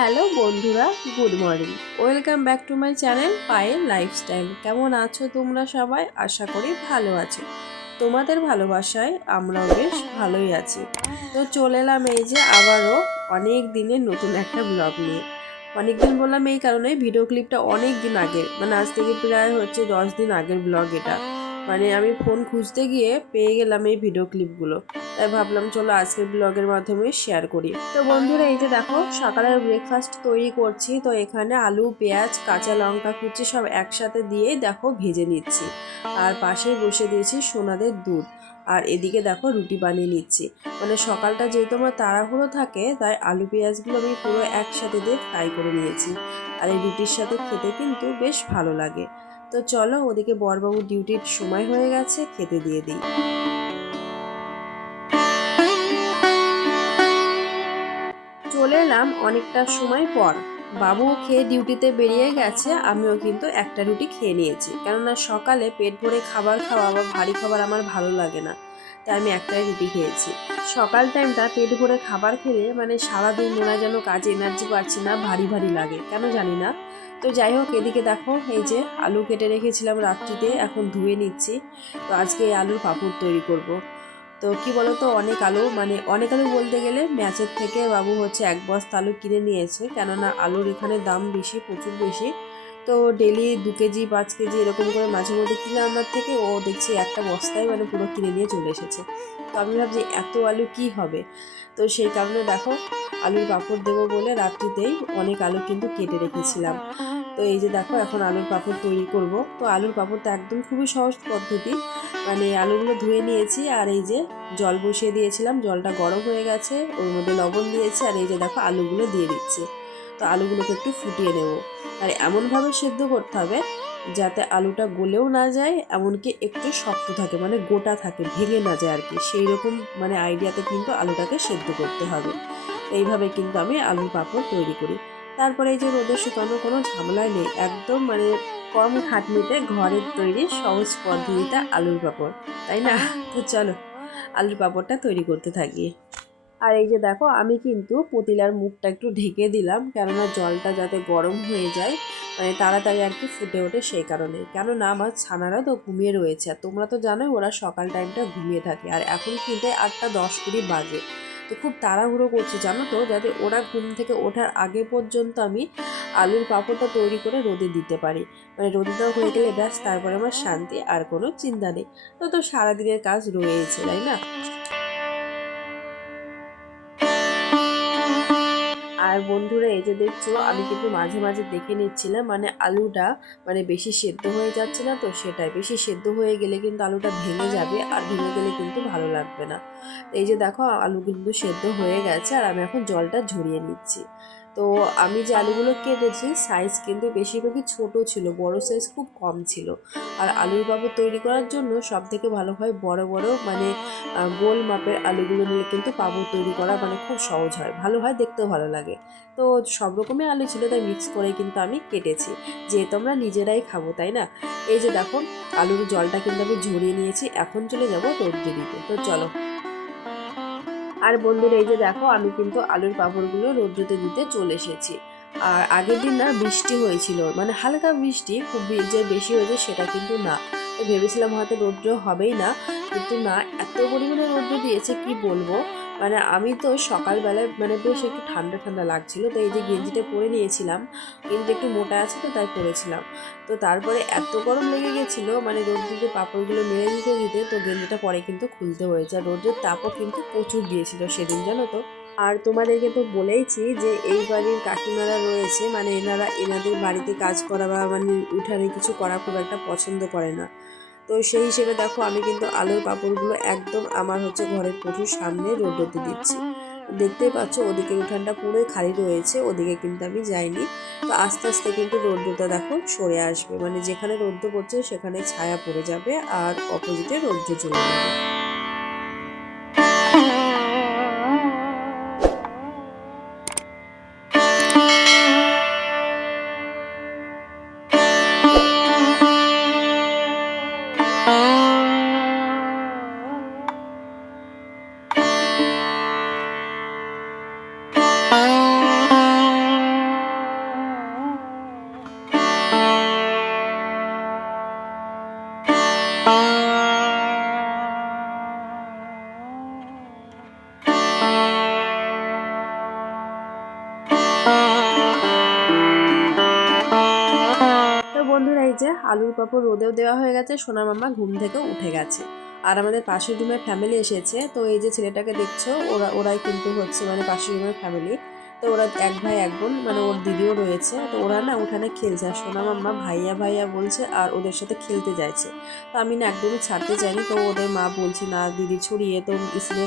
Hello বন্ধুরা, good morning. Welcome back to my channel Payel lifestyle. কেমন আছো তোমরা সবাই? আশা করি ভালো আছো। তোমাদের ভালোবাসায় আমরাও বেশ ভালোই আছি। তো চলে এলাম এই যে আবারও অনেক দিনের নতুন একটা ব্লগ নিয়ে। অনেক দিন বললাম এই কারণে, ভিডিও ক্লিপটা অনেক দিন আগের, মানে আজ থেকে প্রায় হচ্ছে 10 দিন আগের ব্লগ এটা। মানে আমি ফোন খুঁজতে গিয়ে পেয়ে গেলাম এই ভিডিও ক্লিপগুলো, তাই ভাবলাম চলো আজকের ব্লগের মাধ্যমে শেয়ার করি। তো বন্ধুরা এই যে দেখো সকালের ব্রেকফাস্ট তৈরি করছি। তো এখানে আলু, পেঁয়াজ, কাঁচা লঙ্কা কুচি সব একসাথে দিয়ে দেখো ভেজে নিচ্ছি। আর পাশেই বসে দিয়েছি সোনাদের দুধ। আর এদিকে দেখো রুটি বানিয়ে নিচ্ছি। মানে সকালটা যেহেতু আমার তাড়াহুড়ো থাকে, তাই আলু পেঁয়াজগুলো আমি পুরো একসাথে দিয়ে ফ্রাই করে নিয়েছি। আর এই রুটির সাথে খেতে কিন্তু বেশ ভালো লাগে। তো চলো ওদিকে বরবাবু ডিউটির সময় হয়ে গেছে, খেতে দিয়ে দিই। চলে এলাম অনেকটা সময় পর। বাবুও খেয়ে ডিউটিতে বেরিয়ে গেছে, আমিও কিন্তু একটা রুটি খেয়ে নিয়েছি, কেননা সকালে পেট ভরে খাবার খাওয়া বা ভারী খাবার আমার ভালো লাগে না, তাই আমি একটাই রুটি খেয়েছি। সকাল টাইমটা পেট ভরে খাবার খেলে মানে সারাদিন মনে হয় যেন কাজে এনার্জি পাচ্ছি না, ভারী ভারী লাগে, কেন জানি না। তো যাই হোক, এদিকে দেখো এই যে আলু কেটে রেখেছিলাম রাত্রিতে, এখন ধুয়ে নিচ্ছি। তো আজকে এই আলুর পাঁপড় তৈরি করব। তো কি বলতো, অনেক আলু, মানে অনেক আলু বলতে গেলে ম্যাচের থেকে বাবু হচ্ছে 1 বস্তা আলু কিনে নিয়েছে, কেননা আলুর এখানে দাম বেশি, প্রচুর বেশি। তো ডেলি 2 কেজি 5 কেজি এরকম করে মাঝে মধ্যে কিনে আনার থেকে ও দেখছি একটা বস্তায় মানে পুরো কিনে নিয়ে চলে এসেছে। তো আমি ভাবছি এত আলু কি হবে। তো সেই কারণে দেখো আলুর পাঁপড় দেবো বলে রাত্রিতেই অনেক আলু কিন্তু কেটে রেখেছিলাম। তো এই যে দেখো এখন আলুর পাঁপড় তৈরি করব। তো আলুর পাঁপড়টা একদম খুবই সহজ পদ্ধতি। মানে আলুগুলো ধুয়ে নিয়েছি, আর এই যে জল বসিয়ে দিয়েছিলাম, জলটা গরম হয়ে গেছে, ওর মধ্যে লবণ দিয়েছি, আর এই যে দেখো আলুগুলো দিয়ে দিচ্ছি। তো আলুগুলোকে একটু ফুটিয়ে নেব। আর এমনভাবে সেদ্ধ করতে হবে যাতে আলুটা গলেও না যায়, এমনকি একটু শক্ত থাকে, মানে গোটা থাকে, ভেঙে না যায় আর কি, সেই রকম মানে আইডিয়াতে কিন্তু আলুটাকে সেদ্ধ করতে হবে। এইভাবে কিন্তু আমি আলুর পাঁপড় তৈরি করি। তারপরে এই যে রোদে শুকানোর কোনো ঝামেলাই নেই, একদম মানে কম খাটনিতে ঘরের তৈরি সহজ পদ্ধতিতে আলুর পাঁপড়, তাই না? তো চলো আলুর পাঁপড়টা তৈরি করতে থাকি। আর এই যে দেখো আমি কিন্তু পতিলার মুখটা একটু ঢেকে দিলাম, কেননা জলটা যাতে গরম হয়ে যায়, মানে তাড়াতাড়ি আর কি ফুটে ওঠে সেই কারণে। কেননা আমার ছানারা তো ঘুমিয়ে রয়েছে, আর তোমরা তো জানোই ওরা সকাল টাইমটা ঘুমিয়ে থাকে, আর এখন কিন্তু 8টা 10 কুড়ি বাজে। তো খুব তাড়াহুড়ো করছি জানো তো, যাতে ওরা ঘুম থেকে ওঠার আগে পর্যন্ত আমি আলুর পাঁপড়টা তৈরি করে রোদে দিতে পারি। মানে রোদে দেওয়া হয়ে গেলে ব্যাস, তারপরে আমার শান্তি, আর কোনো চিন্তা নেই। তো সারাদিনের কাজ রয়েছে, তাই না? আর বন্ধুরা এই যে দেখছো আমি কিন্তু মাঝে মাঝে দেখে নিচ্ছিলাম, মানে আলুটা মানে বেশি সেদ্ধ হয়ে যাচ্ছে না, তো সেটাই, বেশি সেদ্ধ হয়ে গেলে কিন্তু আলুটা ভেঙে যাবে, আর ভেঙে গেলে কিন্তু ভালো লাগবে না। তো এই যে দেখো আলু কিন্তু সেদ্ধ হয়ে গেছে, আর আমি এখন জলটা ঝরিয়ে নিচ্ছি। তো আমি যে আলুগুলো কেটেছি সাইজ কিন্তু বেশিরভাগই ছোট ছিল, বড় সাইজ খুব কম ছিল। আর আলুর পাঁপড় তৈরি করার জন্য সব থেকে ভালো হয় বড় বড়, মানে গোল মাপের আলুগুলো নিলে কিন্তু পাঁপড় তৈরি করা মানে খুব সহজ হয়, ভালো হয়, দেখতেও ভালো লাগে। তো সব রকমের আলু ছিল, তাই মিক্স করে কিন্তু আমি কেটেছি, যেহেতু আমরা নিজেরাই খাবো, তাই না? এই যে দেখো আলুর জলটা কিন্তু আমি ঝরিয়ে নিয়েছি, এখন চলে যাব রোদ্রে দিতে। তো চলো। আর বন্ধুরা এই যে দেখো আমি কিন্তু আলুর পাঁপড়গুলো রৌদ্রতে দিতে চলে এসেছি। আর আগের দিন না বৃষ্টি হয়েছিল, মানে হালকা বৃষ্টি, খুব যে বেশি হয়েছে সেটা কিন্তু না। তো ভেবেছিলাম হয়তো রৌদ্র হবেই না, কিন্তু না, এত পরিমাণে রৌদ্র দিয়েছে কি বলবো। মানে আমি তো সকালবেলায় মানে বেশ একটু ঠান্ডা ঠান্ডা লাগছিল, তো এই যে গেঞ্জিটা পরে নিয়েছিলাম, গেঞ্জিটা একটু মোটা আছে তো তাই পরেছিলাম। তো তারপরে এত গরম লেগে গেছিলো, মানে রোদ্দুরে পাঁপড়গুলো মেরে দিতে দিতে তো গেঞ্জিটা পরে কিন্তু খুলতে হয়েছে, আর রোদের তাপও কিন্তু প্রচুর দিয়েছিল সেদিন, জানো তো। আর তোমাদেরকে তো বলেইছি যে এই বাড়ির কাকিমারা রয়েছে, মানে এনাদের বাড়িতে কাজ করা বা মানে উঠানে কিছু করা খুব একটা পছন্দ করে না। তো সেই হিসেবে দেখো আমি কিন্তু আলুর পাঁপড়গুলো একদম আমার হচ্ছে ঘরের পশুর সামনে রোদ্রতে দিচ্ছি। দেখতেই পাচ্ছ ওদিকের উঠানটা পুরোই খালি রয়েছে, ওদিকে কিন্তু আমি যাইনি। তো আস্তে আস্তে কিন্তু রৌদ্রটা দেখো সরে আসবে, মানে যেখানে রৌদ্র পড়ছে সেখানে ছায়া পড়ে যাবে, আর অপোজিটে রৌদ্র চলে যাবে। এই যে আলুর পাঁপড় রোদেও দেওয়া হয়ে গেছে, সোনা মাম্মা ঘুম থেকে উঠে গেছে। আর আমাদের পাশের রুমের ফ্যামিলি এসেছে, তো এই যে ছেলেটাকে দেখছো ওরাই কিন্তু হচ্ছে মানে পাশের রুমের ফ্যামিলি। তো ওরা এক ভাই এক বোন, মানে ওর দিদিও রয়েছে। তো ওরা না উঠানে খেলছে আর সোনা মাম্মা ভাইয়া ভাইয়া বলছে আর ওদের সাথে খেলতে যাচ্ছে। তো আমি না একদমই ছাড়তে চাইনি, তো ওদের মা বলছি না দিদি ছড়িয়ে তো इसलिए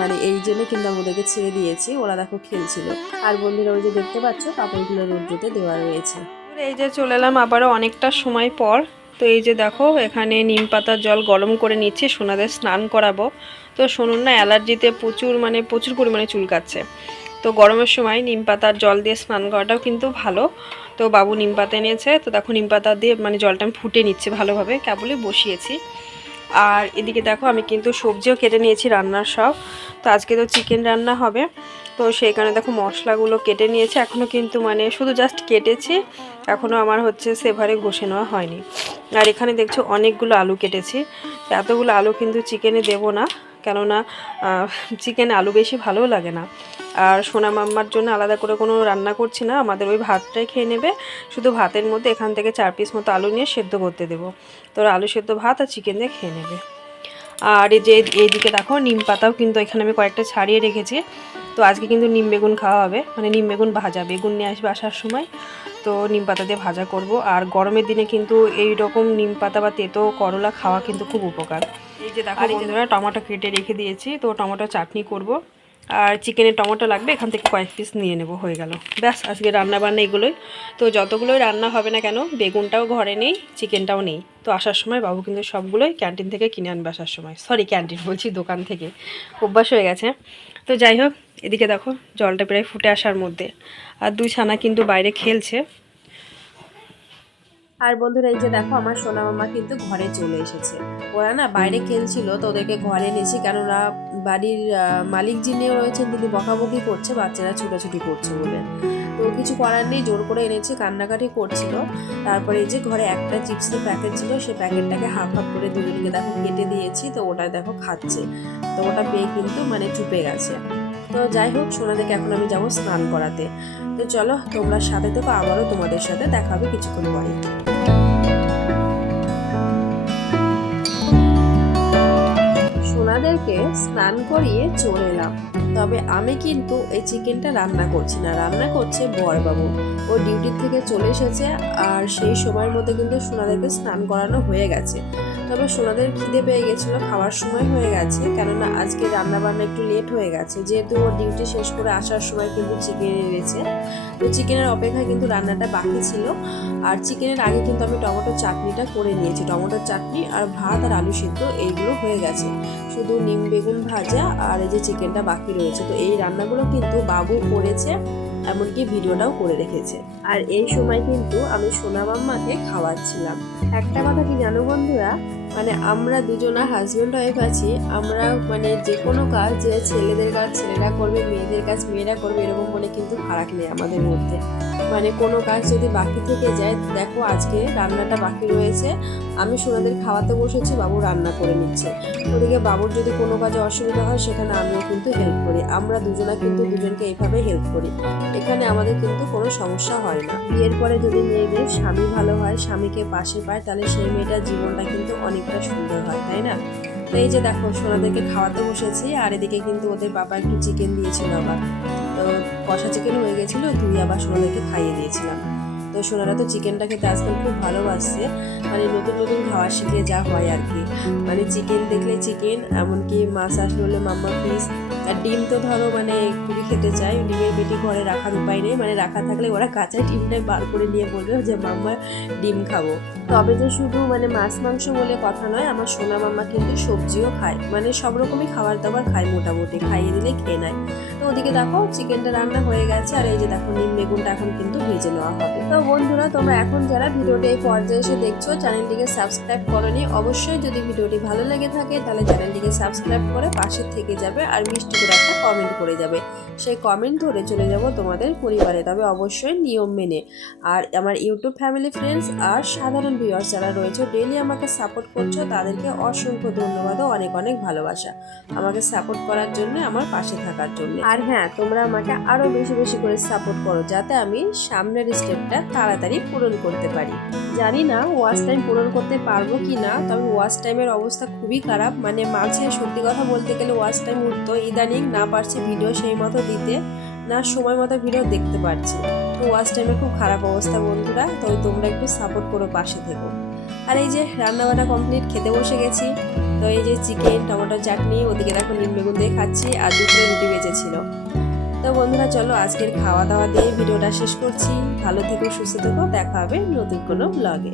মানে এই জন্য কিন্তু আমি ওদেরকে ছেড়ে দিয়েছি। ওরা দেখো খেলছিল। আর বন্ধুরা ওই যে দেখতে পাচ্ছ পাপড়গুলো রোদ্রুতে দেওয়া রয়েছে। এই যে চলে এলাম আবারও অনেকটা সময় পর। তো এই যে দেখো এখানে নিম পাতার জল গরম করে নিচ্ছি, সোনাদের স্নান করাবো। তো সোনুর না অ্যালার্জিতে প্রচুর পরিমাণে চুলকাচ্ছে। তো গরমের সময় নিম পাতার জল দিয়ে স্নান করাটাও কিন্তু ভালো। তো বাবু নিম পাতা এনেছে, তো দেখো নিম পাতা দিয়ে মানে জলটা আমি ফুটে নিচ্ছি ভালোভাবে, কেবলই বসিয়েছি। আর এদিকে দেখো আমি কিন্তু সবজিও কেটে নিয়েছি রান্নার সব। তো আজকে তো চিকেন রান্না হবে, তো সেই কারণে দেখো মশলাগুলো কেটে নিয়েছি। এখনও কিন্তু মানে শুধু জাস্ট কেটেছি, এখনও আমার হচ্ছে সেভারে ঘষে নেওয়া হয়নি। আর এখানে দেখছো অনেকগুলো আলু কেটেছি। এতগুলো আলু কিন্তু চিকেনে দেবো না, কেননা চিকেনে আলু বেশি ভালোও লাগে না। আর সোনা মাম্মার জন্য আলাদা করে কোনো রান্না করছি না, আমাদের ওই ভাতটাই খেয়ে নেবে। শুধু ভাতের মধ্যে এখান থেকে 4 পিস মতো আলু নিয়ে সেদ্ধ করতে দেবো। তো আলু সেদ্ধ ভাত আর চিকেন দিয়ে খেয়ে নেবে। আর এই যে এইদিকে দেখো নিম পাতাও কিন্তু এখানে আমি কয়েকটা ছাড়িয়ে রেখেছি। তো আজকে কিন্তু নিম বেগুন খাওয়া হবে, মানে নিম বেগুন ভাজা, বেগুন নিয়ে আসবে আসার সময়। তো নিম পাতা দিয়ে ভাজা করব। আর গরমের দিনে কিন্তু এই রকম নিম পাতা বা তেতো করলা খাওয়া কিন্তু খুব উপকার। এই যে দেখো বন্ধুরা টমেটো কেটে রেখে দিয়েছি, তো টমেটো চাটনি করব। আর চিকেনের টমেটো লাগবে, এখান থেকে কয়েক পিস নিয়ে নেব, হয়ে গেল ব্যাস আজকে রান্না বান্না এগুলোই। তো যতগুলোই রান্না হবে না কেন বেগুনটাও ঘরে নেই, চিকেনটাও নেই। তো আসার সময় বাবু কিন্তু সবগুলোই ক্যান্টিন থেকে কিনে আনবে আসার সময়, সরি ক্যান্টিন বলছি দোকান থেকে, অভ্যাস হয়ে গেছে। তো যাই হোক এদিকে দেখো জলটা প্রায় ফুটে আসার মধ্যে, আর 2 ছানা কিন্তু বাইরে খেলছে। আর বন্ধুরা এই যে দেখো আমার সোনা মামা কিন্তু ঘরে চলে এসেছে। ওরা না বাইরে খেলছিল, তো ওদেরকে ঘরে এনেছি, কেননা বাড়ির মালিক যিনিও রয়েছেন তিনি বকাবকি করছে বাচ্চারা ছুটাছুটি করছে বলে। তো কিছু করার নেই, জোর করে এনেছি, কান্নাকাটি করছিল। তারপরে এই যে ঘরে একটা চিপসের প্যাকেট ছিল, সেই প্যাকেটটাকে হাফ হাফ করে দুজনকে দেখো কেটে দিয়েছি, তো ওটা দেখো খাচ্ছে। তো ওটা পেয়ে কিন্তু মানে চুপে গেছে। তো যাই হোক সোনাদেরকে এখন আমি যাবো স্নান করাতে। তো চলো তোমরা সাথে থেকো, আবারও তোমাদের সাথে দেখা হবে কিছুক্ষণ পরে। সোনাদেরকে স্নান করিয়ে চলে এলাম, তবে আমি কিন্তু এই চিকেনটা রান্না করছি না, রান্না করছে বরবাবু। ও ডিউটির থেকে চলে এসেছে, আর সেই সময়ের মধ্যে কিন্তু সোনাদেরকে স্নান করানো হয়ে গেছে। তবে সোনাদের খিদে পেয়ে গেছিলো, খাওয়ার সময় হয়ে গেছে, কেননা আজকে রান্না বান্না একটু লেট হয়ে গেছে, যেহেতু ও ডিউটি শেষ করে আসার সময় কিন্তু চিকেন এনেছে। তো চিকেনের অপেক্ষায় কিন্তু রান্নাটা বাকি ছিল। আর চিকেনের আগে কিন্তু আমি টমেটোর চাটনিটা করে নিয়েছি, টমেটোর চাটনি আর ভাত আর আলু সিদ্ধ এইগুলো হয়ে গেছে। শুধু নিম বেগুন ভাজা আর এই যে চিকেনটা বাকি রয়েছে। তো এই রান্নাগুলো কিন্তু বাবু করেছে, এমনকি ভিডিওটাও করে রেখেছে। আর এই সময় কিন্তু আমি সোনা মাম্মাকে খাওয়াচ্ছিলাম। একটা কথা কি জানো বন্ধুরা, মানে আমরা দুজনা হাজব্যান্ড ওয়াইফ আছি, আমরা মানে যে কোনো কাজ যে ছেলেদের কাজ ছেলেরা করবে, মেয়েদের কাজ মেয়েরা করবে, এরকম বলে কিন্তু ফারাক নেই আমাদের মধ্যে। মানে কোনো কাজ যদি বাকি থেকে যায়, দেখো আজকে রান্নাটা বাকি রয়েছে, আমি সোনাদের খাওয়াতে বসেছি, বাবু রান্না করে নিচ্ছে। ওদিকে বাবুর যদি কোনো কাজে অসুবিধা হয় সেখানে আমিও কিন্তু হেল্প করি, আমরা দুজনা কিন্তু দুজনকে এইভাবে হেল্প করি। এখানে আমাদের কিন্তু কোনো সমস্যা হয় না। বিয়ের পরে যদি মেয়েদের স্বামী ভালো হয়, স্বামীকে পাশে পায়, তাহলে সেই মেয়েটার জীবনটা কিন্তু অনেকটা সুন্দর হয়, তাই না? তো এই যে দেখো সোনাদেরকে খাওয়াতে বসেছি, আর এদিকে কিন্তু ওদের বাবা একটু চিকেন দিয়েছিল আবার। তো কষা চিকেন হয়ে গেছিলো, ধুয়ে আবার সোনাদেরকে খাইয়ে দিয়েছিলাম। তো সোনারা তো চিকেনটা খেতে আজকাল খুব ভালোবাসছে, মানে নতুন নতুন খাওয়া শিখে যা হয় আর কি। মানে চিকেন দেখলে চিকেন, এমনকি মাছ আসলে হলে মাম্মা ফিস। আর ডিম তো ধরো মানে খুবই খেতে চাই, ডিমের পেটি ঘরে রাখার উপায় নেই, মানে রাখা থাকলে ওরা কাঁচা ডিমটাই বার করে নিয়ে বলবে যে মাম্মা ডিম খাবো। তবে যে শুধু মানে মাছ মাংস বলে কথা নয়, আমার সোনা মাম্মা কিন্তু সবজিও খায়, মানে সব রকমই খাবার দাবার খায়, মোটামুটি খাইয়ে দিলে খেয়ে নেয়। তো ওদিকে দেখো চিকেনটা রান্না হয়ে গেছে, আর এই যে দেখো নিম বেগুনটা এখন কিন্তু ভেজে নেওয়া হবে। তো বন্ধুরা তোমরা এখন যারা ভিডিওটা এই পর্যায়ে এসে দেখছো, চ্যানেলটিকে সাবস্ক্রাইব করোনি, অবশ্যই যদি ভিডিওটি ভালো লেগে থাকে তাহলে চ্যানেলটিকে সাবস্ক্রাইব করে পাশে থেকে যাবে, আর মিষ্টি করে একটা কমেন্ট করে যাবে। সেই কমেন্ট ধরে চলে যাব তোমাদের পরিবারে, তবে অবশ্যই নিয়ম মেনে। আর আমার ইউটিউব ফ্যামিলি ফ্রেন্ডস আর সাধারণ ভিউয়ার্স যারা রয়েছে ডেইলি আমাকে সাপোর্ট করছো, তাদেরকে অসংখ্য ধন্যবাদ ও অনেক অনেক ভালোবাসা আমাকে সাপোর্ট করার জন্য, আমার পাশে থাকার জন্য। আর আর হ্যাঁ, তোমরা আমাকে আরও বেশি বেশি করে সাপোর্ট করো যাতে আমি সামনের স্টেপটা তাড়াতাড়ি পূরণ করতে পারি। জানি না ওয়াচ টাইম পূরণ করতে পারবো কি না, তবে ওয়াচ টাইমের অবস্থা খুবই খারাপ। মানে মাঝে সত্যি কথা বলতে গেলে ওয়াচ টাইম উঠতো, ইদানিং না পারছি ভিডিও সেই মতো দিতে, না সময় মতো ভিডিও দেখতে পারছি। তো ওয়াচ টাইমের খুব খারাপ অবস্থা বন্ধুরা, তো তোমরা একটু সাপোর্ট করো, পাশে থেকো। আর এই যে রান্নাবান্না কমপ্লিট, খেতে বসে গেছি। তো এই যে চিকেন টমেটো চাটনি, ওদিকে দেখো নিম বেগুন দিয়ে খাচ্ছি, আর দুপুরে রুটি বেজেছিল। তো বন্ধুরা চলো আজকের খাওয়া দাওয়া দিয়ে ভিডিওটা শেষ করছি। ভালো থেকো, সুস্থ থেকো, দেখা হবে নতুন কোনো ব্লগে।